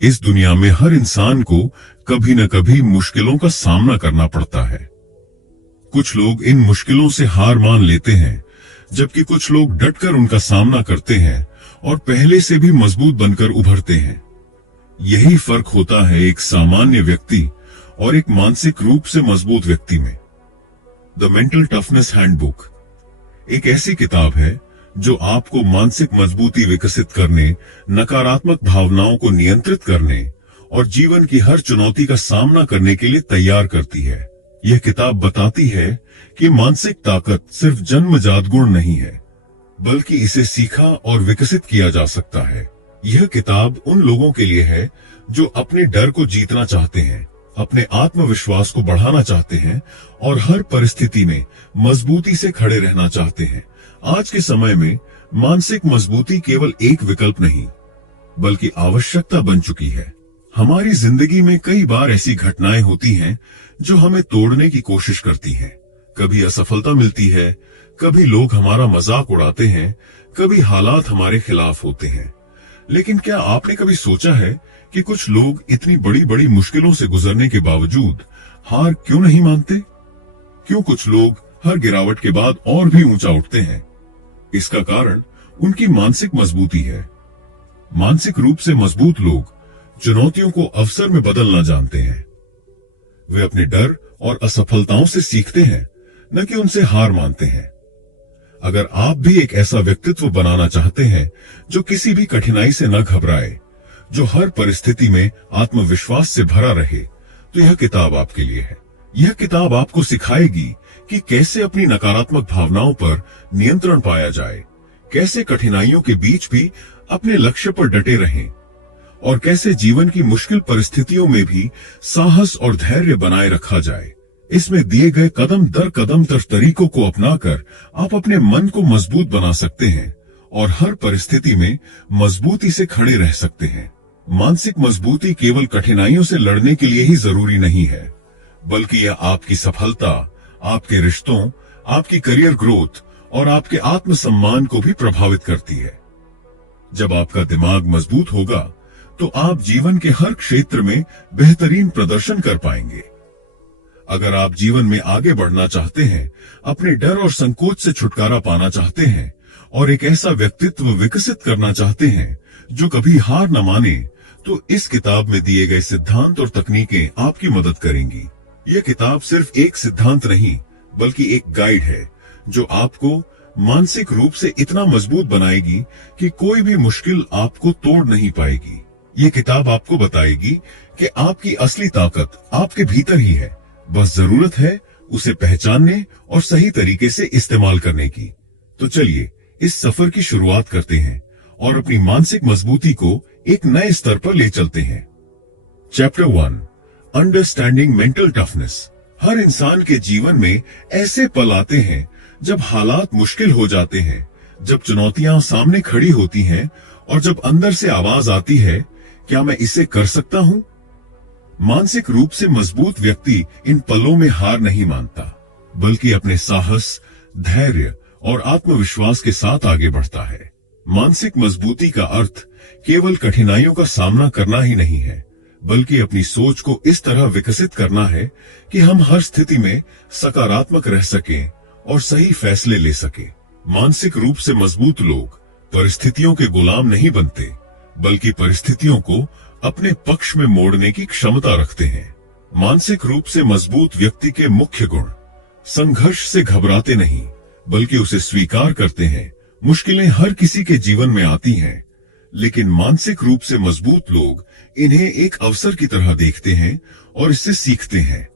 इस दुनिया में हर इंसान को कभी न कभी मुश्किलों का सामना करना पड़ता है। कुछ लोग इन मुश्किलों से हार मान लेते हैं, जबकि कुछ लोग डटकर उनका सामना करते हैं और पहले से भी मजबूत बनकर उभरते हैं। यही फर्क होता है एक सामान्य व्यक्ति और एक मानसिक रूप से मजबूत व्यक्ति में। द मेंटल टफनेस हैंडबुक एक ऐसी किताब है जो आपको मानसिक मजबूती विकसित करने, नकारात्मक भावनाओं को नियंत्रित करने और जीवन की हर चुनौती का सामना करने के लिए तैयार करती है। यह किताब बताती है कि मानसिक ताकत सिर्फ जन्मजात गुण नहीं है, बल्कि इसे सीखा और विकसित किया जा सकता है। यह किताब उन लोगों के लिए है जो अपने डर को जीतना चाहते हैं, अपने आत्मविश्वास को बढ़ाना चाहते हैं और हर परिस्थिति में मजबूती से खड़े रहना चाहते हैं। आज के समय में मानसिक मजबूती केवल एक विकल्प नहीं, बल्कि आवश्यकता बन चुकी है। हमारी जिंदगी में कई बार ऐसी घटनाएं होती हैं जो हमें तोड़ने की कोशिश करती हैं। कभी असफलता मिलती है, कभी लोग हमारा मजाक उड़ाते हैं, कभी हालात हमारे खिलाफ होते हैं। लेकिन क्या आपने कभी सोचा है कि कुछ लोग इतनी बड़ी बड़ी मुश्किलों से गुजरने के बावजूद हार क्यों नहीं मानते? क्यों कुछ लोग हर गिरावट के बाद और भी ऊंचा उठते हैं? इसका कारण उनकी मानसिक मजबूती है। मानसिक रूप से मजबूत लोग चुनौतियों को अवसर में बदलना जानते हैं। वे अपने डर और असफलताओं से सीखते हैं, न कि उनसे हार मानते हैं। अगर आप भी एक ऐसा व्यक्तित्व बनाना चाहते हैं जो किसी भी कठिनाई से न घबराए, जो हर परिस्थिति में आत्मविश्वास से भरा रहे, तो यह किताब आपके लिए है। यह किताब आपको सिखाएगी कि कैसे अपनी नकारात्मक भावनाओं पर नियंत्रण पाया जाए, कैसे कठिनाइयों के बीच भी अपने लक्ष्य पर डटे रहें और कैसे जीवन की मुश्किल परिस्थितियों में भी साहस और धैर्य बनाए रखा जाए। इसमें दिए गए कदम दर कदम तरीकों को अपनाकर आप अपने मन को मजबूत बना सकते हैं और हर परिस्थिति में मजबूती से खड़े रह सकते हैं। मानसिक मजबूती केवल कठिनाइयों से लड़ने के लिए ही जरूरी नहीं है, बल्कि यह आपकी सफलता, आपके रिश्तों, आपकी करियर ग्रोथ और आपके आत्मसम्मान को भी प्रभावित करती है। जब आपका दिमाग मजबूत होगा तो आप जीवन के हर क्षेत्र में बेहतरीन प्रदर्शन कर पाएंगे। अगर आप जीवन में आगे बढ़ना चाहते हैं, अपने डर और संकोच से छुटकारा पाना चाहते हैं और एक ऐसा व्यक्तित्व विकसित करना चाहते हैं जो कभी हार न माने, तो इस किताब में दिए गए सिद्धांत और तकनीकें आपकी मदद करेंगी। यह किताब सिर्फ एक सिद्धांत नहीं, बल्कि एक गाइड है जो आपको मानसिक रूप से इतना मजबूत बनाएगी कि कोई भी मुश्किल आपको तोड़ नहीं पाएगी। ये किताब आपको बताएगी कि आपकी असली ताकत आपके भीतर ही है, बस जरूरत है उसे पहचानने और सही तरीके से इस्तेमाल करने की। तो चलिए इस सफर की शुरुआत करते हैं और अपनी मानसिक मजबूती को एक नए स्तर पर ले चलते हैं। Chapter 1, understanding mental toughness. हर इंसान के जीवन में ऐसे पल आते हैं जब हालात मुश्किल हो जाते हैं, जब चुनौतियां सामने खड़ी होती हैं और जब अंदर से आवाज आती है, क्या मैं इसे कर सकता हूं? मानसिक रूप से मजबूत व्यक्ति इन पलों में हार नहीं मानता, बल्कि अपने साहस, धैर्य और आत्मविश्वास के साथ आगे बढ़ता है। मानसिक मजबूती का अर्थ केवल कठिनाइयों का सामना करना ही नहीं है, बल्कि अपनी सोच को इस तरह विकसित करना है कि हम हर स्थिति में सकारात्मक रह सकें और सही फैसले ले सकें। मानसिक रूप से मजबूत लोग परिस्थितियों के गुलाम नहीं बनते, बल्कि परिस्थितियों को अपने पक्ष में मोड़ने की क्षमता रखते हैं। मानसिक रूप से मजबूत व्यक्ति के मुख्य गुण: संघर्ष से घबराते नहीं, बल्कि उसे स्वीकार करते हैं। मुश्किलें हर किसी के जीवन में आती हैं, लेकिन मानसिक रूप से मजबूत लोग इन्हें एक अवसर की तरह देखते हैं और इससे सीखते हैं।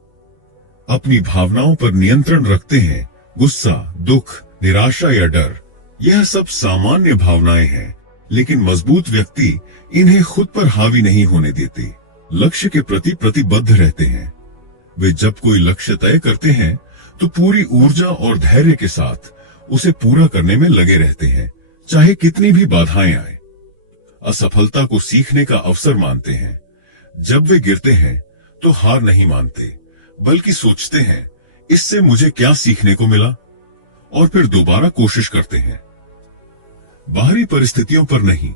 अपनी भावनाओं पर नियंत्रण रखते हैं। गुस्सा, दुख, निराशा या डर, यह सब सामान्य भावनाएं हैं, लेकिन मजबूत व्यक्ति इन्हें खुद पर हावी नहीं होने देते। लक्ष्य के प्रति प्रतिबद्ध रहते हैं। वे जब कोई लक्ष्य तय करते हैं तो पूरी ऊर्जा और धैर्य के साथ उसे पूरा करने में लगे रहते हैं, चाहे कितनी भी बाधाएं आए। असफलता को सीखने का अवसर मानते हैं। जब वे गिरते हैं तो हार नहीं मानते, बल्कि सोचते हैं, इससे मुझे क्या सीखने को मिला, और फिर दोबारा कोशिश करते हैं। बाहरी परिस्थितियों पर नहीं,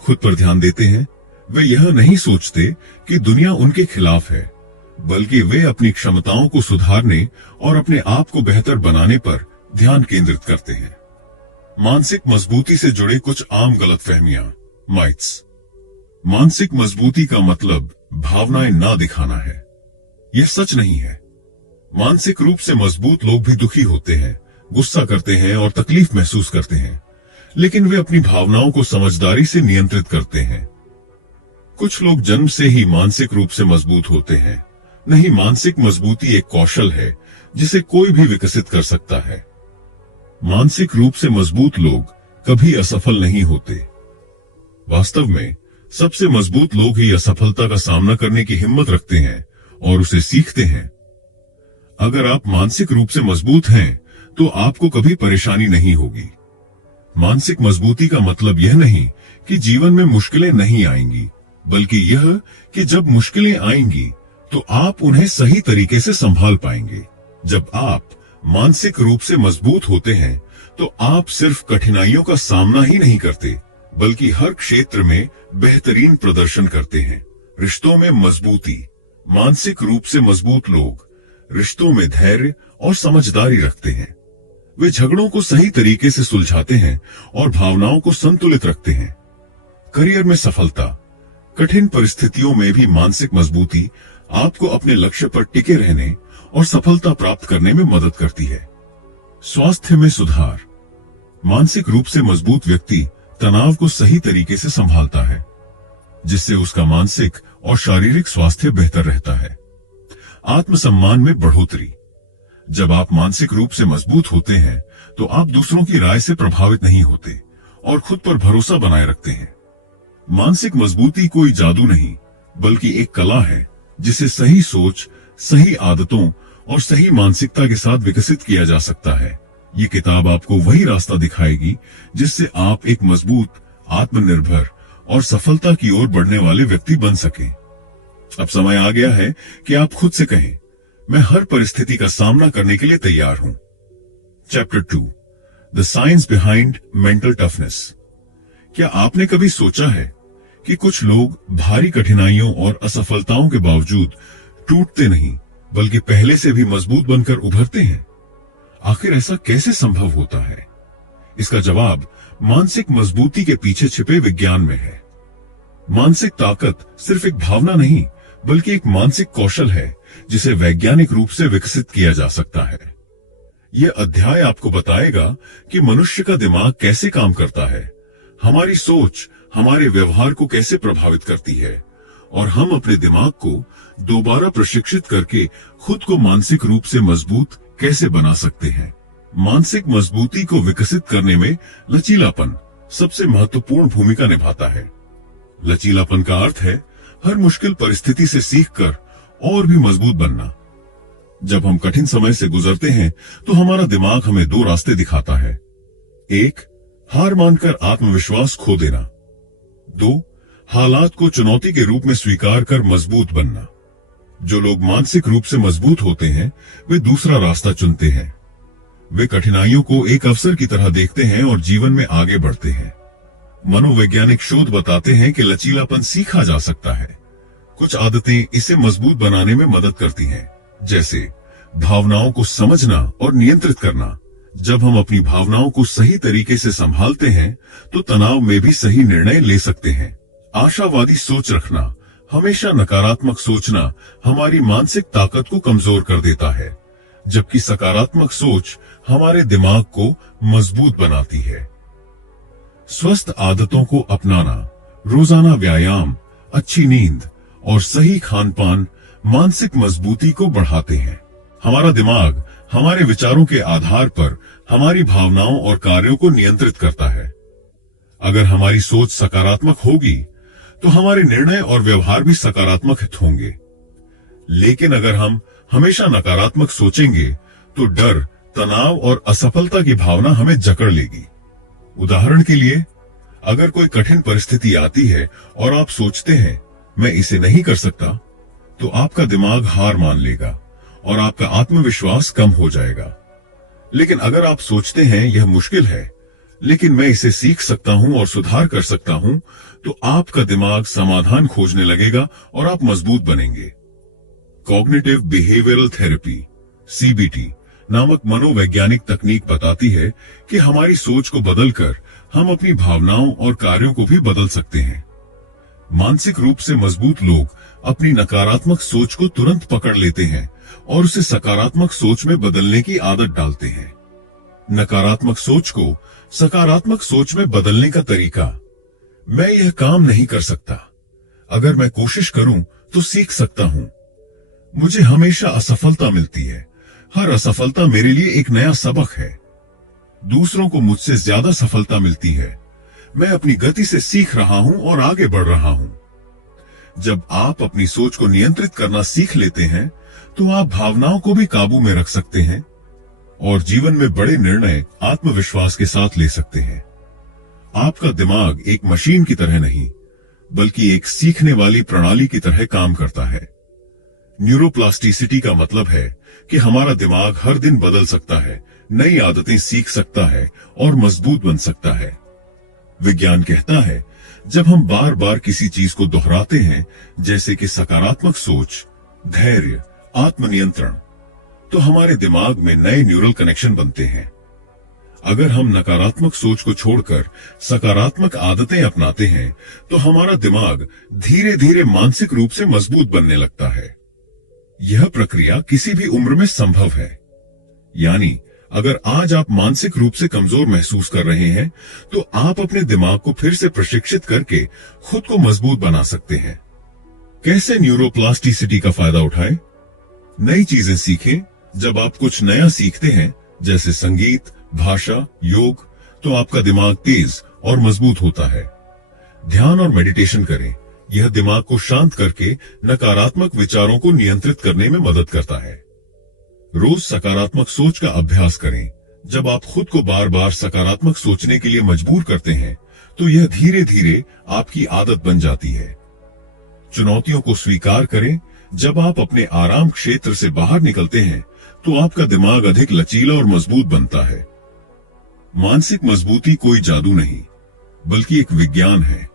खुद पर ध्यान देते हैं। वे यह नहीं सोचते कि दुनिया उनके खिलाफ है, बल्कि वे अपनी क्षमताओं को सुधारने और अपने आप को बेहतर बनाने पर ध्यान केंद्रित करते हैं। मानसिक मजबूती से जुड़े कुछ आम गलतफहमियां, माइथ्स। मानसिक मजबूती का मतलब भावनाएं ना दिखाना है। यह सच नहीं है। मानसिक रूप से मजबूत लोग भी दुखी होते हैं, गुस्सा करते हैं और तकलीफ महसूस करते हैं, लेकिन वे अपनी भावनाओं को समझदारी से नियंत्रित करते हैं। कुछ लोग जन्म से ही मानसिक रूप से मजबूत होते हैं। नहीं, मानसिक मजबूती एक कौशल है जिसे कोई भी विकसित कर सकता है। मानसिक रूप से मजबूत लोग कभी असफल नहीं होते। वास्तव में सबसे मजबूत लोग ही असफलता का सामना करने की हिम्मत रखते हैं और उसे सीखते हैं। अगर आप मानसिक रूप से मजबूत हैं तो आपको कभी परेशानी नहीं होगी। मानसिक मजबूती का मतलब यह नहीं कि जीवन में मुश्किलें नहीं आएंगी, बल्कि यह कि जब मुश्किलें आएंगी तो आप उन्हें सही तरीके से संभाल पाएंगे। जब आप मानसिक रूप से मजबूत होते हैं तो आप सिर्फ कठिनाइयों का सामना ही नहीं करते, बल्कि हर क्षेत्र में बेहतरीन प्रदर्शन करते हैं। रिश्तों में मजबूती। मानसिक रूप से मजबूत लोग रिश्तों में धैर्य और समझदारी रखते हैं। वे झगड़ों को सही तरीके से सुलझाते हैं और भावनाओं को संतुलित रखते हैं। करियर में सफलता। कठिन परिस्थितियों में भी मानसिक मजबूती आपको अपने लक्ष्य पर टिके रहने और सफलता प्राप्त करने में मदद करती है। स्वास्थ्य में सुधार। मानसिक रूप से मजबूत व्यक्ति तनाव को सही तरीके से संभालता है, जिससे उसका मानसिक और शारीरिक स्वास्थ्य बेहतर रहता है। आत्मसम्मान में बढ़ोतरी। जब आप मानसिक रूप से मजबूत होते हैं तो आप दूसरों की राय से प्रभावित नहीं होते और खुद पर भरोसा बनाए रखते हैं। मानसिक मजबूती कोई जादू नहीं, बल्कि एक कला है जिसे सही सोच, सही आदतों और सही मानसिकता के साथ विकसित किया जा सकता है। ये किताब आपको वही रास्ता दिखाएगी जिससे आप एक मजबूत, आत्मनिर्भर और सफलता की ओर बढ़ने वाले व्यक्ति बन सकें। अब समय आ गया है कि आप खुद से कहें, मैं हर परिस्थिति का सामना करने के लिए तैयार हूं। Chapter 2, the science behind mental toughness. क्या आपने कभी सोचा है कि कुछ लोग भारी कठिनाइयों और असफलताओं के बावजूद टूटते नहीं, बल्कि पहले से भी मजबूत बनकर उभरते हैं? आखिर ऐसा कैसे संभव होता है? इसका जवाब मानसिक मजबूती के पीछे छिपे विज्ञान में है। मानसिक ताकत सिर्फ एक भावना नहीं, बल्कि एक मानसिक कौशल है जिसे वैज्ञानिक रूप से विकसित किया जा सकता है। यह अध्याय आपको बताएगा कि मनुष्य का दिमाग कैसे काम करता है, हमारी सोच हमारे व्यवहार को कैसे प्रभावित करती है और हम अपने दिमाग को दोबारा प्रशिक्षित करके खुद को मानसिक रूप से मजबूत कैसे बना सकते हैं। मानसिक मजबूती को विकसित करने में लचीलापन सबसे महत्वपूर्ण भूमिका निभाता है। लचीलापन का अर्थ है हर मुश्किल परिस्थिति से सीखकर और भी मजबूत बनना। जब हम कठिन समय से गुजरते हैं तो हमारा दिमाग हमें दो रास्ते दिखाता है। एक, हार मानकर आत्मविश्वास खो देना। दो, हालात को चुनौती के रूप में स्वीकार कर मजबूत बनना। जो लोग मानसिक रूप से मजबूत होते हैं वे दूसरा रास्ता चुनते हैं। वे कठिनाइयों को एक अवसर की तरह देखते हैं और जीवन में आगे बढ़ते हैं। मनोवैज्ञानिक शोध बताते हैं कि लचीलापन सीखा जा सकता है। कुछ आदतें इसे मजबूत बनाने में मदद करती हैं, जैसे भावनाओं को समझना और नियंत्रित करना। जब हम अपनी भावनाओं को सही तरीके से संभालते हैं तो तनाव में भी सही निर्णय ले सकते हैं। आशावादी सोच रखना। हमेशा नकारात्मक सोचना हमारी मानसिक ताकत को कमजोर कर देता है, जबकि सकारात्मक सोच हमारे दिमाग को मजबूत बनाती है। स्वस्थ आदतों को अपनाना। रोजाना व्यायाम, अच्छी नींद और सही खानपान मानसिक मजबूती को बढ़ाते हैं। हमारा दिमाग हमारे विचारों के आधार पर हमारी भावनाओं और कार्यों को नियंत्रित करता है। अगर हमारी सोच सकारात्मक होगी तो हमारे निर्णय और व्यवहार भी सकारात्मक होंगे। लेकिन अगर हम हमेशा नकारात्मक सोचेंगे तो डर, तनाव और असफलता की भावना हमें जकड़ लेगी। उदाहरण के लिए, अगर कोई कठिन परिस्थिति आती है और आप सोचते हैं मैं इसे नहीं कर सकता, तो आपका दिमाग हार मान लेगा और आपका आत्मविश्वास कम हो जाएगा। लेकिन अगर आप सोचते हैं यह मुश्किल है, लेकिन मैं इसे सीख सकता हूं और सुधार कर सकता हूं, तो आपका दिमाग समाधान खोजने लगेगा और आप मजबूत बनेंगे। कॉग्निटिव बिहेवियरल थेरेपी सीबीटी नामक मनोवैज्ञानिक तकनीक बताती है कि हमारी सोच को बदलकर हम अपनी भावनाओं और कार्यों को भी बदल सकते हैं। मानसिक रूप से मजबूत लोग अपनी नकारात्मक सोच को तुरंत पकड़ लेते हैं और उसे सकारात्मक सोच में बदलने की आदत डालते हैं। नकारात्मक सोच को सकारात्मक सोच में बदलने का तरीका। मैं यह काम नहीं कर सकता, अगर मैं कोशिश करूं तो सीख सकता हूं। मुझे हमेशा असफलता मिलती है, हर असफलता मेरे लिए एक नया सबक है। दूसरों को मुझसे ज्यादा सफलता मिलती है, मैं अपनी गति से सीख रहा हूं और आगे बढ़ रहा हूं। जब आप अपनी सोच को नियंत्रित करना सीख लेते हैं, तो आप भावनाओं को भी काबू में रख सकते हैं और जीवन में बड़े निर्णय आत्मविश्वास के साथ ले सकते हैं। आपका दिमाग एक मशीन की तरह नहीं, बल्कि एक सीखने वाली प्रणाली की तरह काम करता है। न्यूरोप्लास्टिसिटी का मतलब है कि हमारा दिमाग हर दिन बदल सकता है, नई आदतें सीख सकता है और मजबूत बन सकता है। विज्ञान कहता है, जब हम बार बार किसी चीज को दोहराते हैं, जैसे कि सकारात्मक सोच, धैर्य, आत्मनियंत्रण, तो हमारे दिमाग में नए न्यूरल कनेक्शन बनते हैं। अगर हम नकारात्मक सोच को छोड़कर सकारात्मक आदतें अपनाते हैं, तो हमारा दिमाग धीरे धीरे मानसिक रूप से मजबूत बनने लगता है। यह प्रक्रिया किसी भी उम्र में संभव है। यानी अगर आज आप मानसिक रूप से कमजोर महसूस कर रहे हैं, तो आप अपने दिमाग को फिर से प्रशिक्षित करके खुद को मजबूत बना सकते हैं। कैसे न्यूरोप्लास्टिसिटी का फायदा उठाएं? नई चीजें सीखें। जब आप कुछ नया सीखते हैं, जैसे संगीत, भाषा, योग, तो आपका दिमाग तेज और मजबूत होता है। ध्यान और मेडिटेशन करें। यह दिमाग को शांत करके नकारात्मक विचारों को नियंत्रित करने में मदद करता है। रोज सकारात्मक सोच का अभ्यास करें। जब आप खुद को बार बार सकारात्मक सोचने के लिए मजबूर करते हैं, तो यह धीरे धीरे आपकी आदत बन जाती है। चुनौतियों को स्वीकार करें। जब आप अपने आराम क्षेत्र से बाहर निकलते हैं, तो आपका दिमाग अधिक लचीला और मजबूत बनता है। मानसिक मजबूती कोई जादू नहीं, बल्कि एक विज्ञान है।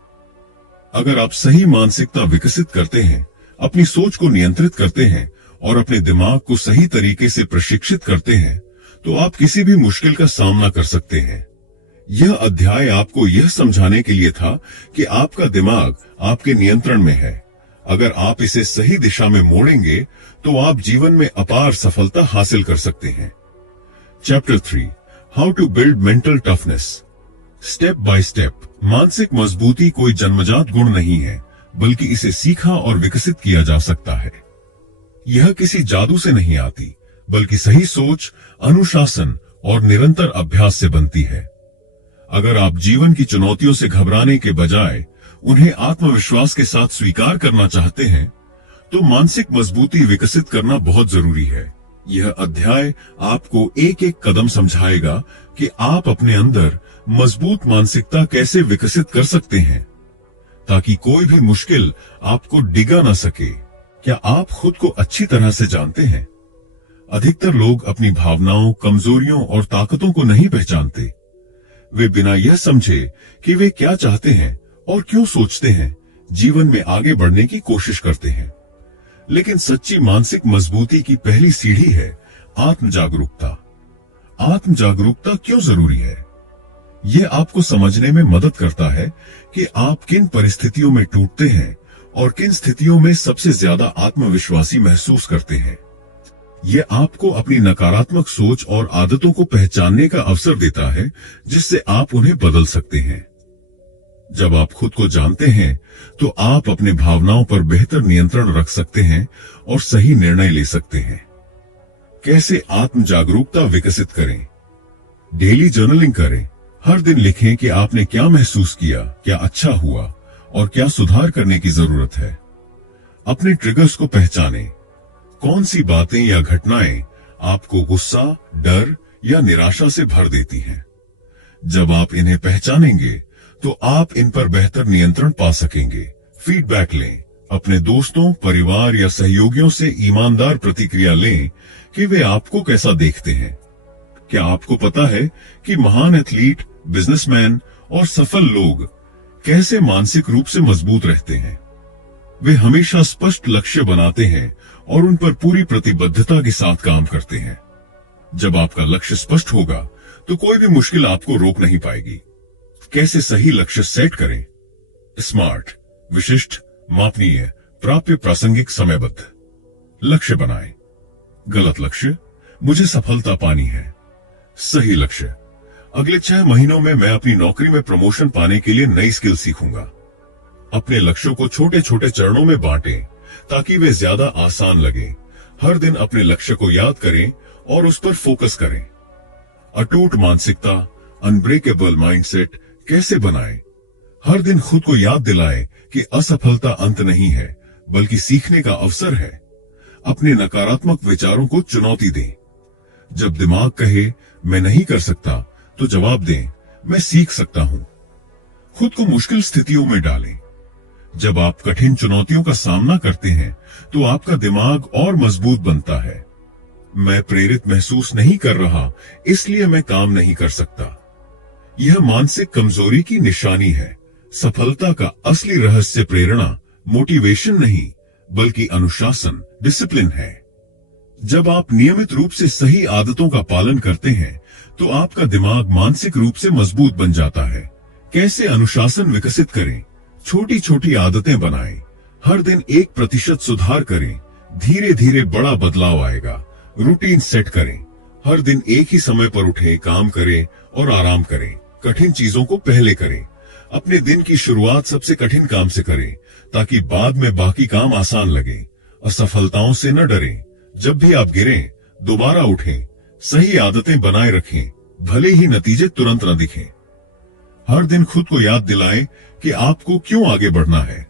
अगर आप सही मानसिकता विकसित करते हैं, अपनी सोच को नियंत्रित करते हैं और अपने दिमाग को सही तरीके से प्रशिक्षित करते हैं, तो आप किसी भी मुश्किल का सामना कर सकते हैं। यह अध्याय आपको यह समझाने के लिए था कि आपका दिमाग आपके नियंत्रण में है। अगर आप इसे सही दिशा में मोड़ेंगे, तो आप जीवन में अपार सफलता हासिल कर सकते हैं। Chapter 3, how to build mental toughness. Step by step. मानसिक मजबूती कोई जन्मजात गुण नहीं है, बल्कि इसे सीखा और विकसित किया जा सकता है। यह किसी जादू से नहीं आती, बल्कि सही सोच, अनुशासन और निरंतर अभ्यास से बनती है। अगर आप जीवन की चुनौतियों से घबराने के बजाय उन्हें आत्मविश्वास के साथ स्वीकार करना चाहते हैं, तो मानसिक मजबूती विकसित करना बहुत जरूरी है। यह अध्याय आपको एक एक कदम समझाएगा कि आप अपने अंदर मजबूत मानसिकता कैसे विकसित कर सकते हैं, ताकि कोई भी मुश्किल आपको डिगा ना सके। क्या आप खुद को अच्छी तरह से जानते हैं? अधिकतर लोग अपनी भावनाओं, कमजोरियों और ताकतों को नहीं पहचानते। वे बिना यह समझे कि वे क्या चाहते हैं और क्यों सोचते हैं, जीवन में आगे बढ़ने की कोशिश करते हैं। लेकिन सच्ची मानसिक मजबूती की पहली सीढ़ी है आत्म जागरूकता। आत्म जागरूकता क्यों जरूरी है? यह आपको समझने में मदद करता है कि आप किन परिस्थितियों में टूटते हैं और किन स्थितियों में सबसे ज्यादा आत्मविश्वासी महसूस करते हैं। यह आपको अपनी नकारात्मक सोच और आदतों को पहचानने का अवसर देता है, जिससे आप उन्हें बदल सकते हैं। जब आप खुद को जानते हैं, तो आप अपने भावनाओं पर बेहतर नियंत्रण रख सकते हैं और सही निर्णय ले सकते हैं। कैसे आत्म जागरूकता विकसित करें? डेली जर्नलिंग करें। हर दिन लिखें कि आपने क्या महसूस किया, क्या अच्छा हुआ और क्या सुधार करने की जरूरत है। अपने ट्रिगर्स को पहचानें। कौन सी बातें या घटनाएं आपको गुस्सा, डर या निराशा से भर देती हैं। जब आप इन्हें पहचानेंगे, तो आप इन पर बेहतर नियंत्रण पा सकेंगे। फीडबैक लें। अपने दोस्तों, परिवार या सहयोगियों से ईमानदार प्रतिक्रिया लें कि वे आपको कैसा देखते हैं। क्या आपको पता है कि महान एथलीट बिजनेसमैन और सफल लोग कैसे मानसिक रूप से मजबूत रहते हैं। वे हमेशा स्पष्ट लक्ष्य बनाते हैं और उन पर पूरी प्रतिबद्धता के साथ काम करते हैं। जब आपका लक्ष्य स्पष्ट होगा तो कोई भी मुश्किल आपको रोक नहीं पाएगी। कैसे सही लक्ष्य सेट करें? स्मार्ट, विशिष्ट, मापनीय, प्राप्य, प्रासंगिक, समयबद्ध लक्ष्य बनाएं। गलत लक्ष्य, मुझे सफलता पानी है। सही लक्ष्य, अगले 6 महीनों में मैं अपनी नौकरी में प्रमोशन पाने के लिए नई स्किल सीखूंगा। अपने लक्ष्यों को छोटे छोटे चरणों में बांटें ताकि वे ज्यादा आसान लगे। हर दिन अपने लक्ष्य को याद करें और उस पर फोकस करें। अटूट मानसिकता, अनब्रेकेबल माइंडसेट कैसे बनाएं? हर दिन खुद को याद दिलाएं कि असफलता अंत नहीं है बल्कि सीखने का अवसर है। अपने नकारात्मक विचारों को चुनौती दें। जब दिमाग कहे मैं नहीं कर सकता तो जवाब दें मैं सीख सकता हूं। खुद को मुश्किल स्थितियों में डालें। जब आप कठिन चुनौतियों का सामना करते हैं तो आपका दिमाग और मजबूत बनता है। मैं प्रेरित महसूस नहीं कर रहा इसलिए मैं काम नहीं कर सकता। यह मानसिक कमजोरी की निशानी है। सफलता का असली रहस्य प्रेरणा, मोटिवेशन नहीं बल्कि अनुशासन, डिसिप्लिन है। जब आप नियमित रूप से सही आदतों का पालन करते हैं तो आपका दिमाग मानसिक रूप से मजबूत बन जाता है। कैसे अनुशासन विकसित करें? छोटी छोटी आदतें बनाएं। हर दिन 1% सुधार करें। धीरे धीरे बड़ा बदलाव आएगा। रूटीन सेट करें। हर दिन एक ही समय पर उठें, काम करें और आराम करें। कठिन चीजों को पहले करें। अपने दिन की शुरुआत सबसे कठिन काम से करें ताकि बाद में बाकी काम आसान लगे। असफलताओं से न डरें। जब भी आप गिरें दोबारा उठें। सही आदतें बनाए रखें, भले ही नतीजे तुरंत न दिखें। हर दिन खुद को याद दिलाएं कि आपको क्यों आगे बढ़ना है।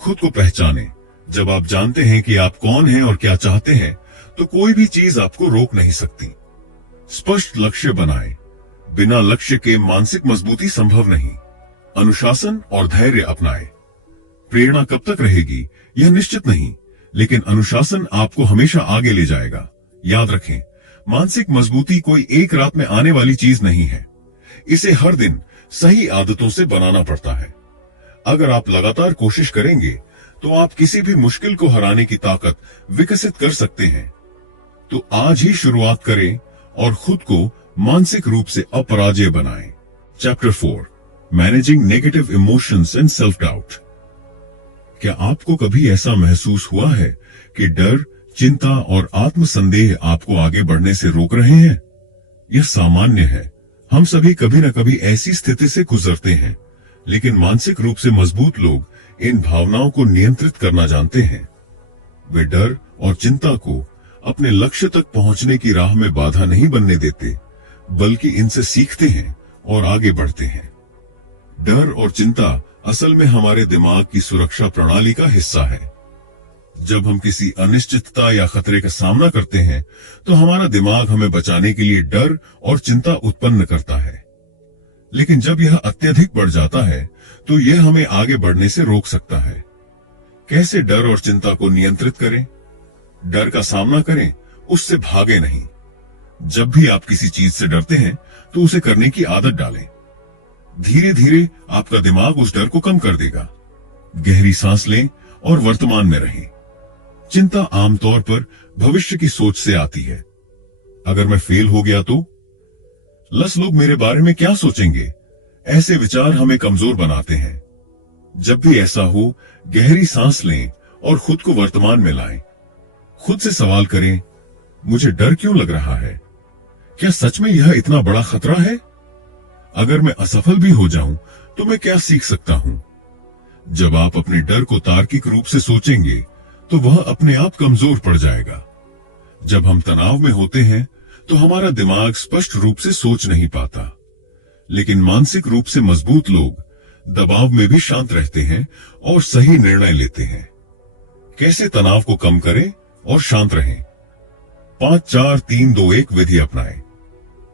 खुद को पहचानें। जब आप जानते हैं कि आप कौन हैं और क्या चाहते हैं तो कोई भी चीज आपको रोक नहीं सकती। स्पष्ट लक्ष्य बनाएं। बिना लक्ष्य के मानसिक मजबूती संभव नहीं। अनुशासन और धैर्य अपनाएं। प्रेरणा कब तक रहेगी यह निश्चित नहीं, लेकिन अनुशासन आपको हमेशा आगे ले जाएगा। याद रखें, मानसिक मजबूती कोई एक रात में आने वाली चीज नहीं है। इसे हर दिन सही आदतों से बनाना पड़ता है। अगर आप लगातार कोशिश करेंगे तो आप किसी भी मुश्किल को हराने की ताकत विकसित कर सकते हैं। तो आज ही शुरुआत करें और खुद को मानसिक रूप से अपराजेय बनाएं। Chapter 4, managing negative emotions and self doubt. क्या आपको कभी ऐसा महसूस हुआ है कि डर, चिंता और आत्मसंदेह आपको आगे बढ़ने से रोक रहे हैं? यह सामान्य है। हम सभी कभी न कभी ऐसी स्थिति से गुजरते हैं, लेकिन मानसिक रूप से मजबूत लोग इन भावनाओं को नियंत्रित करना जानते हैं। वे डर और चिंता को अपने लक्ष्य तक पहुंचने की राह में बाधा नहीं बनने देते, बल्कि इनसे सीखते हैं और आगे बढ़ते हैं। डर और चिंता असल में हमारे दिमाग की सुरक्षा प्रणाली का हिस्सा है। जब हम किसी अनिश्चितता या खतरे का सामना करते हैं तो हमारा दिमाग हमें बचाने के लिए डर और चिंता उत्पन्न करता है। लेकिन जब यह अत्यधिक बढ़ जाता है तो यह हमें आगे बढ़ने से रोक सकता है। कैसे डर और चिंता को नियंत्रित करें? डर का सामना करें, उससे भागे नहीं। जब भी आप किसी चीज से डरते हैं तो उसे करने की आदत डालें। धीरे धीरे आपका दिमाग उस डर को कम कर देगा। गहरी सांस लें और वर्तमान में रहें। चिंता आमतौर पर भविष्य की सोच से आती है। अगर मैं फेल हो गया तो 10 लोग मेरे बारे में क्या सोचेंगे? ऐसे विचार हमें कमजोर बनाते हैं। जब भी ऐसा हो, गहरी सांस लें और खुद को वर्तमान में लाएं। खुद से सवाल करें, मुझे डर क्यों लग रहा है? क्या सच में यह इतना बड़ा खतरा है? अगर मैं असफल भी हो जाऊं तो मैं क्या सीख सकता हूं? जब आप अपने डर को तार्किक रूप से सोचेंगे तो वह अपने आप कमजोर पड़ जाएगा। जब हम तनाव में होते हैं तो हमारा दिमाग स्पष्ट रूप से सोच नहीं पाता, लेकिन मानसिक रूप से मजबूत लोग दबाव में भी शांत रहते हैं और सही निर्णय लेते हैं। कैसे तनाव को कम करें और शांत रहें? 5-4-3-2-1 विधि अपनाएं।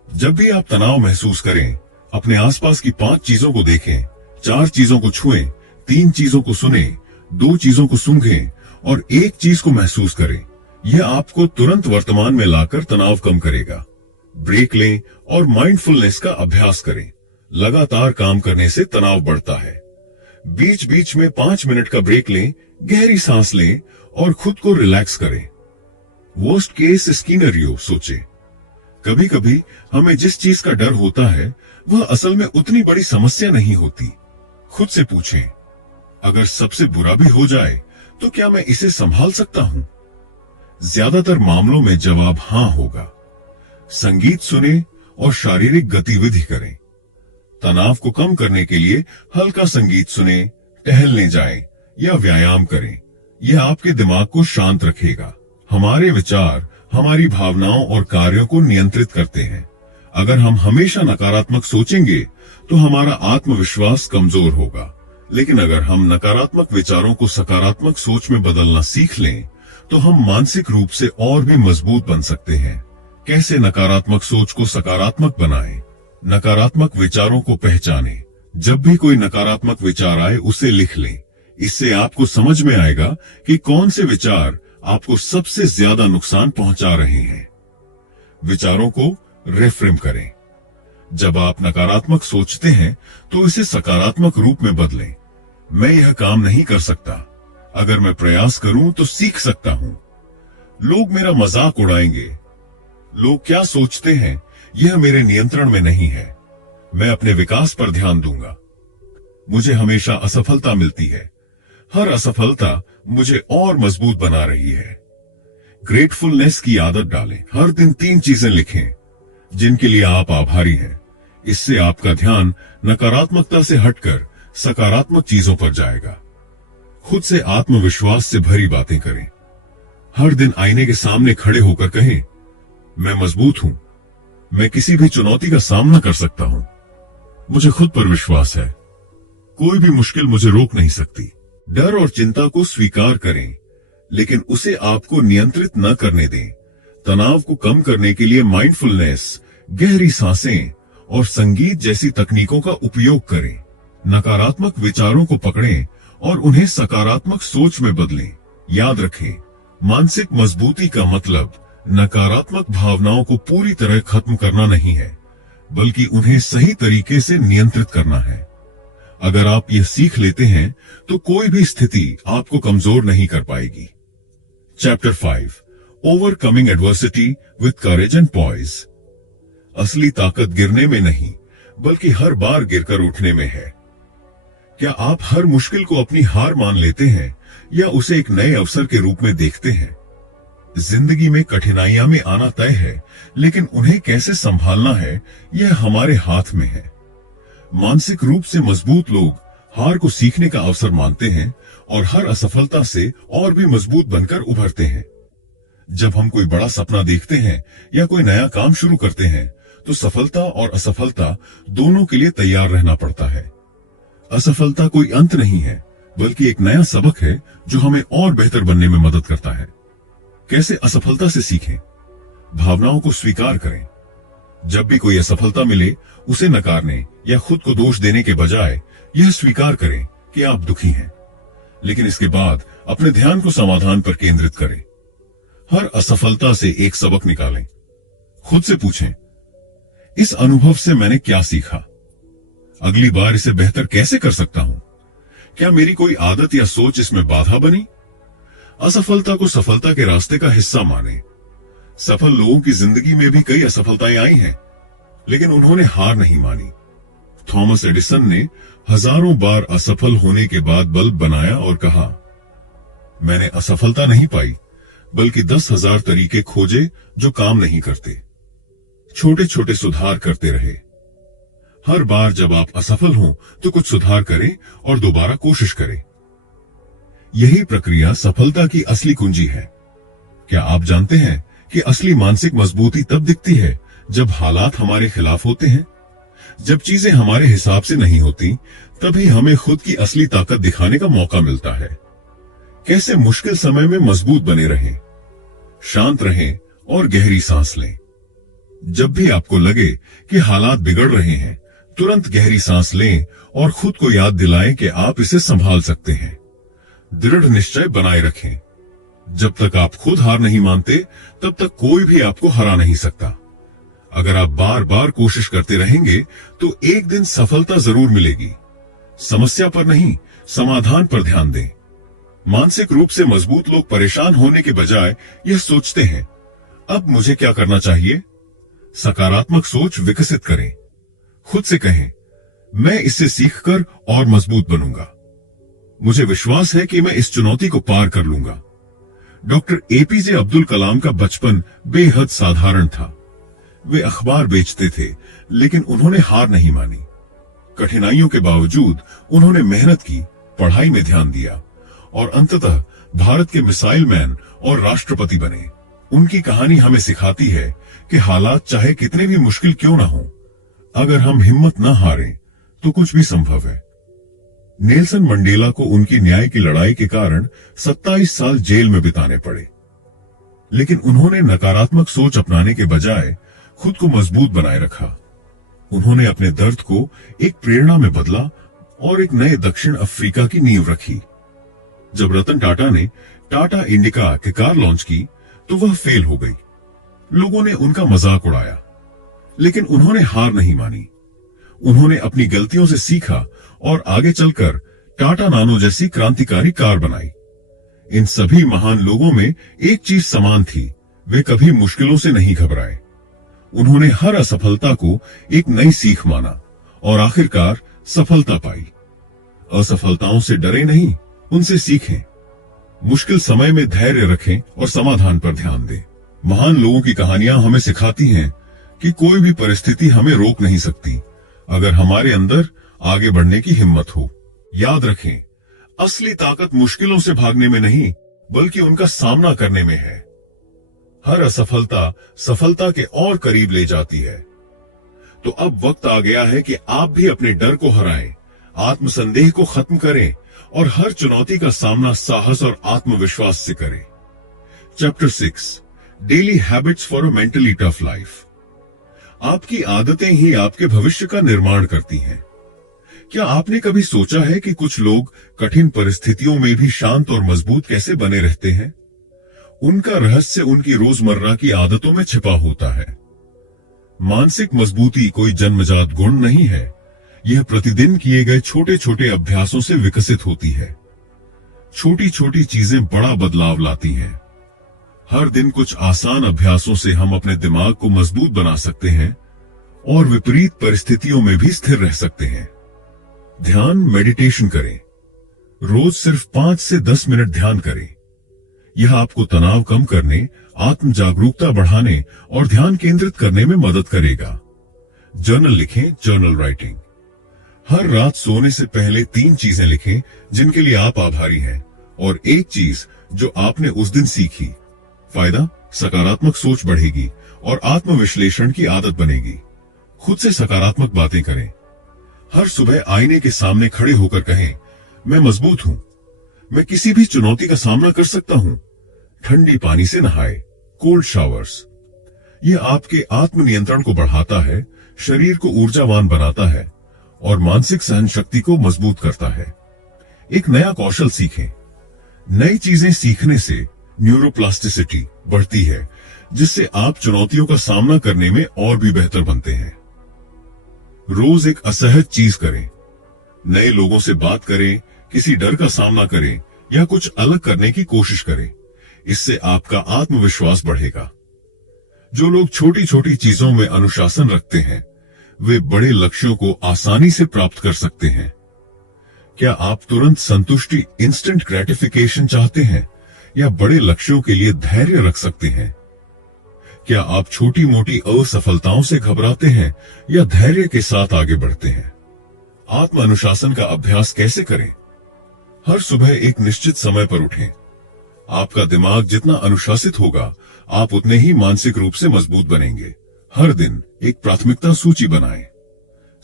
जब भी आप तनाव महसूस करें, अपने आसपास की 5 चीजों को देखें, 4 चीजों को छुएं, 3 चीजों को सुनें, 2 चीजों को सूंघें और 1 चीज को महसूस करें। यह आपको तुरंत वर्तमान में लाकर तनाव कम करेगा। ब्रेक लें और माइंडफुलनेस का अभ्यास करें। लगातार काम करने से तनाव बढ़ता है। बीच बीच में 5 मिनट का ब्रेक लें, गहरी सांस लें और खुद को रिलैक्स करें। वर्स्ट केस स्कीनरियो सोचें। कभी कभी हमें जिस चीज का डर होता है वह असल में उतनी बड़ी समस्या नहीं होती। खुद से पूछें, अगर सबसे बुरा भी हो जाए तो क्या मैं इसे संभाल सकता हूं? ज्यादातर मामलों में जवाब हां होगा। संगीत सुने और शारीरिक गतिविधि करें। तनाव को कम करने के लिए हल्का संगीत सुने, टहलने जाएं या व्यायाम करें। यह आपके दिमाग को शांत रखेगा। हमारे विचार हमारी भावनाओं और कार्यों को नियंत्रित करते हैं। अगर हम हमेशा नकारात्मक सोचेंगे तो हमारा आत्मविश्वास कमजोर होगा। लेकिन अगर हम नकारात्मक विचारों को सकारात्मक सोच में बदलना सीख लें तो हम मानसिक रूप से और भी मजबूत बन सकते हैं। कैसे नकारात्मक सोच को सकारात्मक बनाएं? नकारात्मक विचारों को पहचानें। जब भी कोई नकारात्मक विचार आए उसे लिख लें। इससे आपको समझ में आएगा कि कौन से विचार आपको सबसे ज्यादा नुकसान पहुंचा रहे हैं। विचारों को रिफ्रेम करें। जब आप नकारात्मक सोचते हैं तो इसे सकारात्मक रूप में बदलें। मैं यह काम नहीं कर सकता, अगर मैं प्रयास करूं तो सीख सकता हूं। लोग मेरा मजाक उड़ाएंगे। लोग क्या सोचते हैं यह मेरे नियंत्रण में नहीं है। मैं अपने विकास पर ध्यान दूंगा। मुझे हमेशा असफलता मिलती है। हर असफलता मुझे और मजबूत बना रही है। ग्रेटफुलनेस की आदत डालें। हर दिन 3 चीजें लिखें जिनके लिए आप आभारी हैं। इससे आपका ध्यान नकारात्मकता से हटकर सकारात्मक चीजों पर जाएगा। खुद से आत्मविश्वास से भरी बातें करें। हर दिन आईने के सामने खड़े होकर कहें, मैं मजबूत हूं, मैं किसी भी चुनौती का सामना कर सकता हूं, मुझे खुद पर विश्वास है, कोई भी मुश्किल मुझे रोक नहीं सकती। डर और चिंता को स्वीकार करें, लेकिन उसे आपको नियंत्रित न करने दें। तनाव को कम करने के लिए माइंडफुलनेस, गहरी सांसें और संगीत जैसी तकनीकों का उपयोग करें। नकारात्मक विचारों को पकड़ें और उन्हें सकारात्मक सोच में बदलें। याद रखें, मानसिक मजबूती का मतलब नकारात्मक भावनाओं को पूरी तरह खत्म करना नहीं है, बल्कि उन्हें सही तरीके से नियंत्रित करना है। अगर आप यह सीख लेते हैं तो कोई भी स्थिति आपको कमजोर नहीं कर पाएगी। Chapter 5, overcoming adversity with courage and poise. असली ताकत गिरने में नहीं, बल्कि हर बार गिरकर उठने में है। क्या आप हर मुश्किल को अपनी हार मान लेते हैं या उसे एक नए अवसर के रूप में देखते हैं? जिंदगी में कठिनाइयां में आना तय है, लेकिन उन्हें कैसे संभालना है यह हमारे हाथ में है। मानसिक रूप से मजबूत लोग हार को सीखने का अवसर मानते हैं और हर असफलता से और भी मजबूत बनकर उभरते हैं। जब हम कोई बड़ा सपना देखते हैं या कोई नया काम शुरू करते हैं तो सफलता और असफलता दोनों के लिए तैयार रहना पड़ता है। असफलता कोई अंत नहीं है, बल्कि एक नया सबक है जो हमें और बेहतर बनने में मदद करता है। कैसे असफलता से सीखें? भावनाओं को स्वीकार करें। जब भी कोई असफलता मिले उसे नकारने या खुद को दोष देने के बजाय यह स्वीकार करें कि आप दुखी हैं, लेकिन इसके बाद अपने ध्यान को समाधान पर केंद्रित करें। हर असफलता से एक सबक निकालें। खुद से पूछें, इस अनुभव से मैंने क्या सीखा? अगली बार इसे बेहतर कैसे कर सकता हूं? क्या मेरी कोई आदत या सोच इसमें बाधा बनी? असफलता को सफलता के रास्ते का हिस्सा मानें। सफल लोगों की जिंदगी में भी कई असफलताएं आई हैं, लेकिन उन्होंने हार नहीं मानी। थॉमस एडिसन ने हजारों बार असफल होने के बाद बल्ब बनाया और कहा, मैंने असफलता नहीं पाई, बल्कि 10,000 तरीके खोजे जो काम नहीं करते। छोटे छोटे सुधार करते रहे। हर बार जब आप असफल हों तो कुछ सुधार करें और दोबारा कोशिश करें। यही प्रक्रिया सफलता की असली कुंजी है। क्या आप जानते हैं कि असली मानसिक मजबूती तब दिखती है जब हालात हमारे खिलाफ होते हैं? जब चीजें हमारे हिसाब से नहीं होती, तभी हमें खुद की असली ताकत दिखाने का मौका मिलता है। कैसे मुश्किल समय में मजबूत बने रहें? शांत रहें और गहरी सांस लें। जब भी आपको लगे कि हालात बिगड़ रहे हैं, तुरंत गहरी सांस लें और खुद को याद दिलाएं कि आप इसे संभाल सकते हैं। दृढ़ निश्चय बनाए रखें। जब तक आप खुद हार नहीं मानते, तब तक कोई भी आपको हरा नहीं सकता। अगर आप बार बार कोशिश करते रहेंगे तो एक दिन सफलता जरूर मिलेगी। समस्या पर नहीं, समाधान पर ध्यान दें। मानसिक रूप से मजबूत लोग परेशान होने के बजाय यह सोचते हैं, अब मुझे क्या करना चाहिए। सकारात्मक सोच विकसित करें। खुद से कहें, मैं इससे सीखकर और मजबूत बनूंगा। मुझे विश्वास है कि मैं इस चुनौती को पार कर लूंगा। डॉक्टर एपीजे अब्दुल कलाम का बचपन बेहद साधारण था। वे अखबार बेचते थे, लेकिन उन्होंने हार नहीं मानी। कठिनाइयों के बावजूद उन्होंने मेहनत की, पढ़ाई में ध्यान दिया और अंततः भारत के मिसाइल मैन और राष्ट्रपति बने। उनकी कहानी हमें सिखाती है कि हालात चाहे कितने भी मुश्किल क्यों ना हो, अगर हम हिम्मत न हारें तो कुछ भी संभव है। नेल्सन मंडेला को उनकी न्याय की लड़ाई के कारण 27 साल जेल में बिताने पड़े, लेकिन उन्होंने नकारात्मक सोच अपनाने के बजाय खुद को मजबूत बनाए रखा। उन्होंने अपने दर्द को एक प्रेरणा में बदला और एक नए दक्षिण अफ्रीका की नींव रखी। जब रतन टाटा ने टाटा इंडिका की कार लॉन्च की तो वह फेल हो गई। लोगों ने उनका मजाक उड़ाया, लेकिन उन्होंने हार नहीं मानी। उन्होंने अपनी गलतियों से सीखा और आगे चलकर टाटा नानो जैसी क्रांतिकारी कार बनाई। इन सभी महान लोगों में एक चीज समान थी, वे कभी मुश्किलों से नहीं घबराए। उन्होंने हर असफलता को एक नई सीख माना और आखिरकार सफलता पाई। असफलताओं से डरे नहीं, उनसे सीखें। मुश्किल समय में धैर्य रखें और समाधान पर ध्यान दें। महान लोगों की कहानियां हमें सिखाती हैं कि कोई भी परिस्थिति हमें रोक नहीं सकती, अगर हमारे अंदर आगे बढ़ने की हिम्मत हो। याद रखें, असली ताकत मुश्किलों से भागने में नहीं, बल्कि उनका सामना करने में है। हर असफलता सफलता के और करीब ले जाती है। तो अब वक्त आ गया है कि आप भी अपने डर को हराएं, आत्मसंदेह को खत्म करें और हर चुनौती का सामना साहस और आत्मविश्वास से करें। Chapter 6, daily habits for a mentally tough life. आपकी आदतें ही आपके भविष्य का निर्माण करती हैं। क्या आपने कभी सोचा है कि कुछ लोग कठिन परिस्थितियों में भी शांत और मजबूत कैसे बने रहते हैं? उनका रहस्य उनकी रोजमर्रा की आदतों में छिपा होता है। मानसिक मजबूती कोई जन्मजात गुण नहीं है, यह प्रतिदिन किए गए छोटे छोटे अभ्यासों से विकसित होती है। छोटी छोटी चीजें बड़ा बदलाव लाती हैं। हर दिन कुछ आसान अभ्यासों से हम अपने दिमाग को मजबूत बना सकते हैं और विपरीत परिस्थितियों में भी स्थिर रह सकते हैं। ध्यान मेडिटेशन करें। रोज सिर्फ 5 से 10 मिनट ध्यान करें। यह आपको तनाव कम करने, आत्म जागरूकता बढ़ाने और ध्यान केंद्रित करने में मदद करेगा। जर्नल लिखें, जर्नल राइटिंग। हर रात सोने से पहले 3 चीजें लिखें जिनके लिए आप आभारी हैं और एक चीज जो आपने उस दिन सीखी। फायदा, सकारात्मक सोच बढ़ेगी और आत्मविश्लेषण की आदत बनेगी। खुद से सकारात्मक बातें करें। हर सुबह आईने के सामने खड़े होकर कहें, मैं मजबूत हूं, मैं किसी भी चुनौती का सामना कर सकता हूं। ठंडी पानी से नहाएं, कोल्ड शावर्स। यह आपके आत्मनियंत्रण को बढ़ाता है, शरीर को ऊर्जावान बनाता है और मानसिक सहन शक्ति को मजबूत करता है। एक नया कौशल सीखें। नई चीजें सीखने से न्यूरोप्लास्टिसिटी बढ़ती है, जिससे आप चुनौतियों का सामना करने में और भी बेहतर बनते हैं। रोज एक असहज चीज करें। नए लोगों से बात करें, किसी डर का सामना करें या कुछ अलग करने की कोशिश करें। इससे आपका आत्मविश्वास बढ़ेगा। जो लोग छोटी छोटी चीजों में अनुशासन रखते हैं, वे बड़े लक्ष्यों को आसानी से प्राप्त कर सकते हैं। क्या आप तुरंत संतुष्टि, इंस्टेंट ग्रेटिफिकेशन चाहते हैं या बड़े लक्ष्यों के लिए धैर्य रख सकते हैं? क्या आप छोटी मोटी असफलताओं से घबराते हैं या धैर्य के साथ आगे बढ़ते हैं? आत्म अनुशासन का अभ्यास कैसे करें? हर सुबह एक निश्चित समय पर उठें। आपका दिमाग जितना अनुशासित होगा, आप उतने ही मानसिक रूप से मजबूत बनेंगे। हर दिन एक प्राथमिकता सूची बनाएं।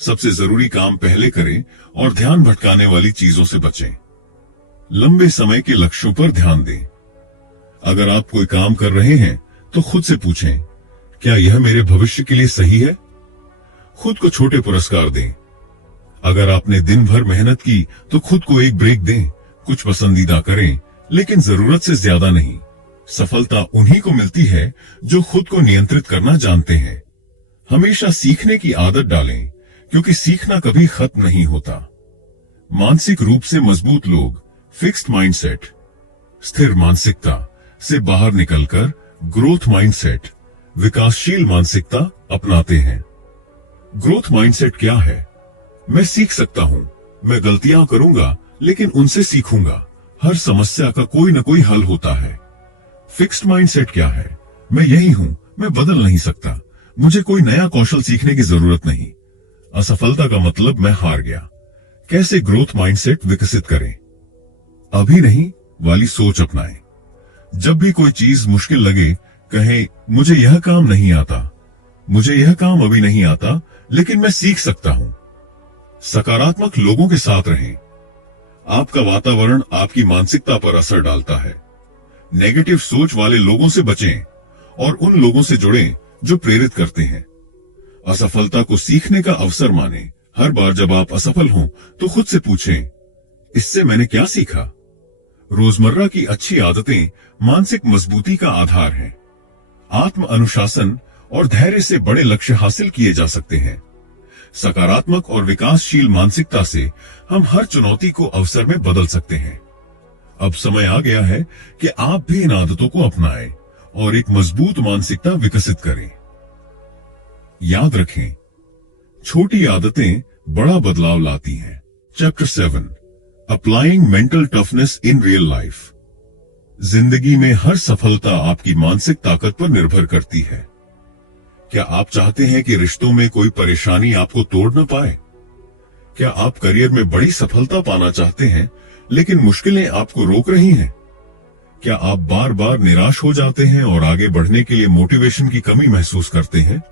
सबसे जरूरी काम पहले करें और ध्यान भटकाने वाली चीजों से बचें। लंबे समय के लक्ष्यों पर ध्यान दें। अगर आप कोई काम कर रहे हैं तो खुद से पूछें, क्या यह मेरे भविष्य के लिए सही है? खुद को छोटे पुरस्कार दें। अगर आपने दिन भर मेहनत की तो खुद को एक ब्रेक दें। कुछ पसंदीदा करें, लेकिन जरूरत से ज्यादा नहीं। सफलता उन्हीं को मिलती है जो खुद को नियंत्रित करना जानते हैं। हमेशा सीखने की आदत डालें, क्योंकि सीखना कभी खत्म नहीं होता। मानसिक रूप से मजबूत लोग फिक्स्ड माइंडसेट, स्थिर मानसिकता से बाहर निकलकर ग्रोथ माइंडसेट, विकासशील मानसिकता अपनाते हैं। ग्रोथ माइंडसेट क्या है? मैं सीख सकता हूं, मैं गलतियां करूंगा लेकिन उनसे सीखूंगा, हर समस्या का कोई न कोई हल होता है। फिक्स्ड माइंडसेट क्या है? मैं यही हूं, मैं बदल नहीं सकता, मुझे कोई नया कौशल सीखने की जरूरत नहीं। असफलता का मतलब मैं हार गया। कैसे ग्रोथ माइंडसेट विकसित करें? अभी नहीं वाली सोच अपनाएं। जब भी कोई चीज मुश्किल लगे, कहें मुझे यह काम नहीं आता, मुझे यह काम अभी नहीं आता, लेकिन मैं सीख सकता हूं। सकारात्मक लोगों के साथ रहें। आपका वातावरण आपकी मानसिकता पर असर डालता है। नेगेटिव सोच वाले लोगों से बचें और उन लोगों से जुड़ें जो प्रेरित करते हैं। असफलता को सीखने का अवसर मानें। हर बार जब आप असफल हों तो खुद से पूछें, इससे मैंने क्या सीखा? रोजमर्रा की अच्छी आदतें मानसिक मजबूती का आधार हैं। आत्म अनुशासन और धैर्य से बड़े लक्ष्य हासिल किए जा सकते हैं। सकारात्मक और विकासशील मानसिकता से हम हर चुनौती को अवसर में बदल सकते हैं। अब समय आ गया है कि आप भी इन आदतों को अपनाएं और एक मजबूत मानसिकता विकसित करें। याद रखें, छोटी आदतें बड़ा बदलाव लाती हैं। Chapter 7, applying mental toughness in real life. जिंदगी में हर सफलता आपकी मानसिक ताकत पर निर्भर करती है। क्या आप चाहते हैं कि रिश्तों में कोई परेशानी आपको तोड़ न पाए? क्या आप करियर में बड़ी सफलता पाना चाहते हैं, लेकिन मुश्किलें आपको रोक रही हैं? क्या आप बार बार निराश हो जाते हैं और आगे बढ़ने के लिए मोटिवेशन की कमी महसूस करते हैं?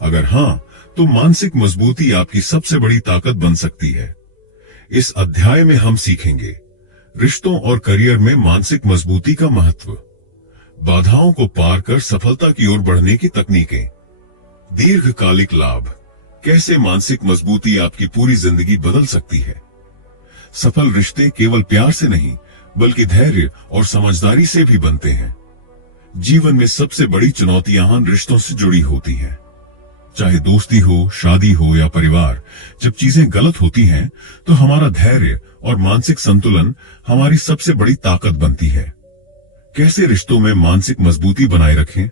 अगर हां, तो मानसिक मजबूती आपकी सबसे बड़ी ताकत बन सकती है। इस अध्याय में हम सीखेंगे रिश्तों और करियर में मानसिक मजबूती का महत्व, बाधाओं को पार कर सफलता की ओर बढ़ने की तकनीकें, दीर्घकालिक लाभ, कैसे मानसिक मजबूती आपकी पूरी जिंदगी बदल सकती है। सफल रिश्ते केवल प्यार से नहीं, बल्कि धैर्य और समझदारी से भी बनते हैं। जीवन में सबसे बड़ी चुनौतियां रिश्तों से जुड़ी होती हैं। चाहे दोस्ती हो, शादी हो या परिवार, जब चीजें गलत होती हैं, तो हमारा धैर्य और मानसिक संतुलन हमारी सबसे बड़ी ताकत बनती है। कैसे रिश्तों में मानसिक मजबूती बनाए रखें?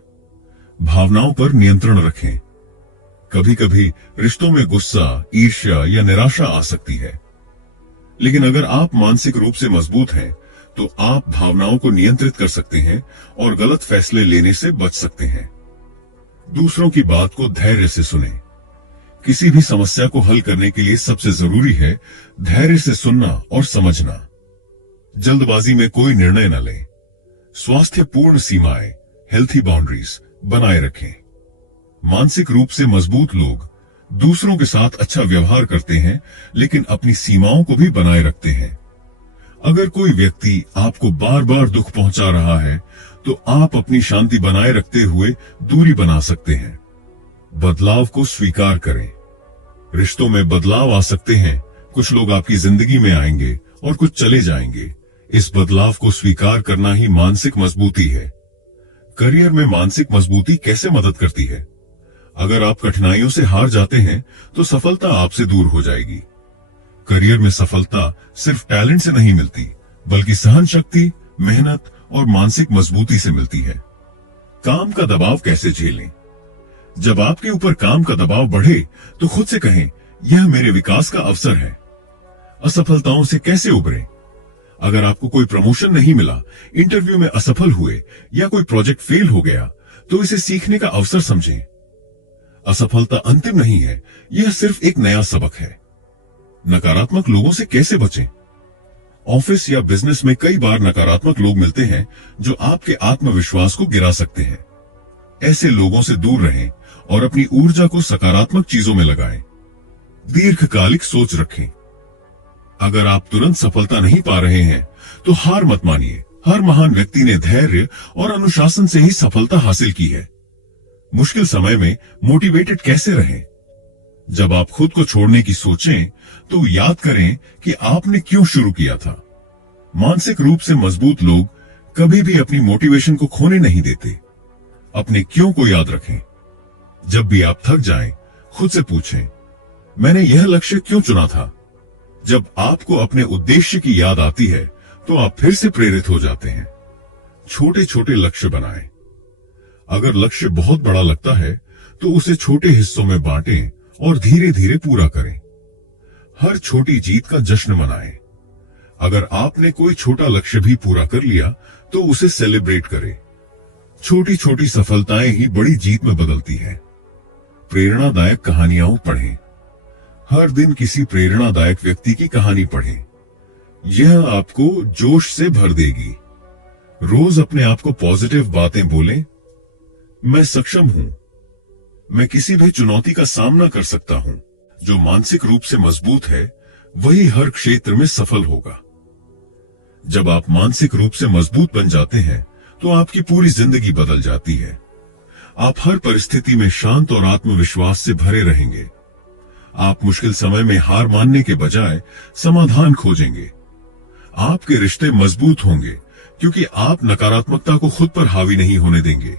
भावनाओं पर नियंत्रण रखें। कभी कभी रिश्तों में गुस्सा, ईर्ष्या या निराशा आ सकती है, लेकिन अगर आप मानसिक रूप से मजबूत हैं, तो आप भावनाओं को नियंत्रित कर सकते हैं और गलत फैसले लेने से बच सकते हैं। दूसरों की बात को धैर्य से सुनें। किसी भी समस्या को हल करने के लिए सबसे जरूरी है धैर्य से सुनना और समझना। जल्दबाजी में कोई निर्णय न लें। स्वास्थ्यपूर्ण सीमाएं, हेल्थी बाउंड्रीज बनाए रखें। मानसिक रूप से मजबूत लोग दूसरों के साथ अच्छा व्यवहार करते हैं, लेकिन अपनी सीमाओं को भी बनाए रखते हैं। अगर कोई व्यक्ति आपको बार बार दुख पहुंचा रहा है, तो आप अपनी शांति बनाए रखते हुए दूरी बना सकते हैं। बदलाव को स्वीकार करें। रिश्तों में बदलाव आ सकते हैं। कुछ लोग आपकी जिंदगी में आएंगे और कुछ चले जाएंगे। इस बदलाव को स्वीकार करना ही मानसिक मजबूती है। करियर में मानसिक मजबूती कैसे मदद करती है? अगर आप कठिनाइयों से हार जाते हैं, तो सफलता आपसे दूर हो जाएगी। करियर में सफलता सिर्फ टैलेंट से नहीं मिलती, बल्कि सहन शक्ति, मेहनत और मानसिक मजबूती से मिलती है। काम का दबाव कैसे झेलें? जब आपके ऊपर काम का दबाव बढ़े, तो खुद से कहें, यह मेरे विकास का अवसर है। असफलताओं से कैसे उबरें? अगर आपको कोई प्रमोशन नहीं मिला, इंटरव्यू में असफल हुए या कोई प्रोजेक्ट फेल हो गया, तो इसे सीखने का अवसर समझें। असफलता अंतिम नहीं है, यह सिर्फ एक नया सबक है। नकारात्मक लोगों से कैसे बचें? ऑफिस या बिजनेस में कई बार नकारात्मक लोग मिलते हैं जो आपके आत्मविश्वास को गिरा सकते हैं। ऐसे लोगों से दूर रहें और अपनी ऊर्जा को सकारात्मक चीजों में लगाएं। दीर्घकालिक सोच रखें। अगर आप तुरंत सफलता नहीं पा रहे हैं, तो हार मत मानिए। हर महान व्यक्ति ने धैर्य और अनुशासन से ही सफलता हासिल की है। मुश्किल समय में मोटिवेटेड कैसे रहें? जब आप खुद को छोड़ने की सोचें, तो याद करें कि आपने क्यों शुरू किया था। मानसिक रूप से मजबूत लोग कभी भी अपनी मोटिवेशन को खोने नहीं देते। अपने क्यों को याद रखें। जब भी आप थक जाएं, खुद से पूछें, मैंने यह लक्ष्य क्यों चुना था? जब आपको अपने उद्देश्य की याद आती है तो आप फिर से प्रेरित हो जाते हैं। छोटे छोटे लक्ष्य बनाएं। अगर लक्ष्य बहुत बड़ा लगता है तो उसे छोटे हिस्सों में बांटें और धीरे धीरे पूरा करें। हर छोटी जीत का जश्न मनाएं। अगर आपने कोई छोटा लक्ष्य भी पूरा कर लिया तो उसे सेलिब्रेट करें। छोटी छोटी सफलताएं ही बड़ी जीत में बदलती हैं। प्रेरणादायक कहानियां पढ़ें। हर दिन किसी प्रेरणादायक व्यक्ति की कहानी पढ़ें। यह आपको जोश से भर देगी। रोज अपने आप को पॉजिटिव बातें बोलें। मैं सक्षम हूं। मैं किसी भी चुनौती का सामना कर सकता हूं। जो मानसिक रूप से मजबूत है वही हर क्षेत्र में सफल होगा। जब आप मानसिक रूप से मजबूत बन जाते हैं तो आपकी पूरी जिंदगी बदल जाती है। आप हर परिस्थिति में शांत और आत्मविश्वास से भरे रहेंगे। आप मुश्किल समय में हार मानने के बजाय समाधान खोजेंगे। आपके रिश्ते मजबूत होंगे क्योंकि आप नकारात्मकता को खुद पर हावी नहीं होने देंगे।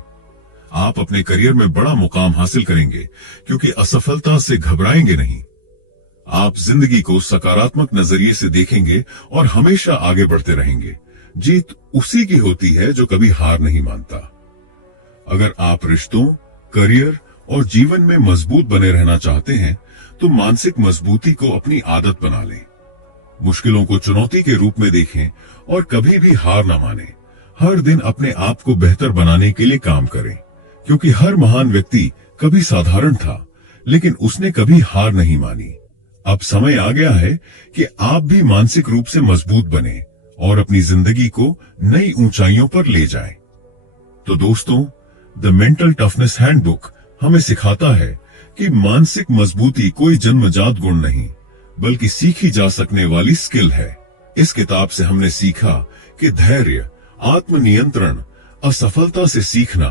आप अपने करियर में बड़ा मुकाम हासिल करेंगे क्योंकि असफलता से घबराएंगे नहीं। आप जिंदगी को सकारात्मक नजरिए से देखेंगे और हमेशा आगे बढ़ते रहेंगे। जीत उसी की होती है जो कभी हार नहीं मानता। अगर आप रिश्तों, करियर और जीवन में मजबूत बने रहना चाहते हैं तो मानसिक मजबूती को अपनी आदत बना लें। मुश्किलों को चुनौती के रूप में देखें और कभी भी हार न मानें। हर दिन अपने आप को बेहतर बनाने के लिए काम करें, क्योंकि हर महान व्यक्ति कभी साधारण था लेकिन उसने कभी हार नहीं मानी। अब समय आ गया है कि आप भी मानसिक रूप से मजबूत बने और अपनी जिंदगी को नई ऊंचाइयों पर ले जाएं। तो दोस्तों, द मेंटल टफनेस हैंडबुक हमें सिखाता है कि मानसिक मजबूती कोई जन्मजात गुण नहीं बल्कि सीखी जा सकने वाली स्किल है। इस किताब से हमने सीखा कि धैर्य, आत्मनियंत्रण, असफलता से सीखना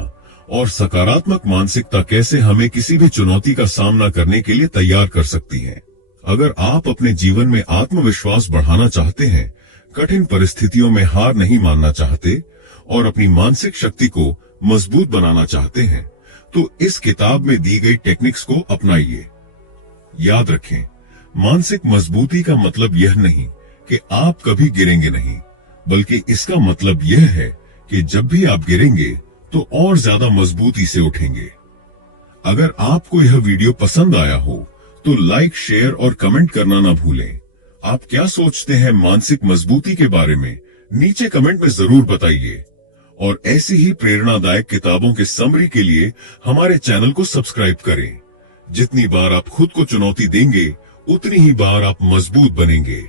और सकारात्मक मानसिकता कैसे हमें किसी भी चुनौती का सामना करने के लिए तैयार कर सकती है। अगर आप अपने जीवन में आत्मविश्वास बढ़ाना चाहते हैं, कठिन परिस्थितियों में हार नहीं मानना चाहते और अपनी मानसिक शक्ति को मजबूत बनाना चाहते हैं, तो इस किताब में दी गई टेक्निक्स को अपनाइए। याद रखें, मानसिक मजबूती का मतलब यह नहीं कि आप कभी गिरेंगे नहीं, बल्कि इसका मतलब यह है कि जब भी आप गिरेंगे तो और ज्यादा मजबूती से उठेंगे। अगर आपको यह वीडियो पसंद आया हो तो लाइक, शेयर और कमेंट करना ना भूलें। आप क्या सोचते हैं मानसिक मजबूती के बारे में? नीचे कमेंट में जरूर बताइए। और ऐसी ही प्रेरणादायक किताबों के समरी के लिए हमारे चैनल को सब्सक्राइब करें। जितनी बार आप खुद को चुनौती देंगे, उतनी ही बार आप मजबूत बनेंगे।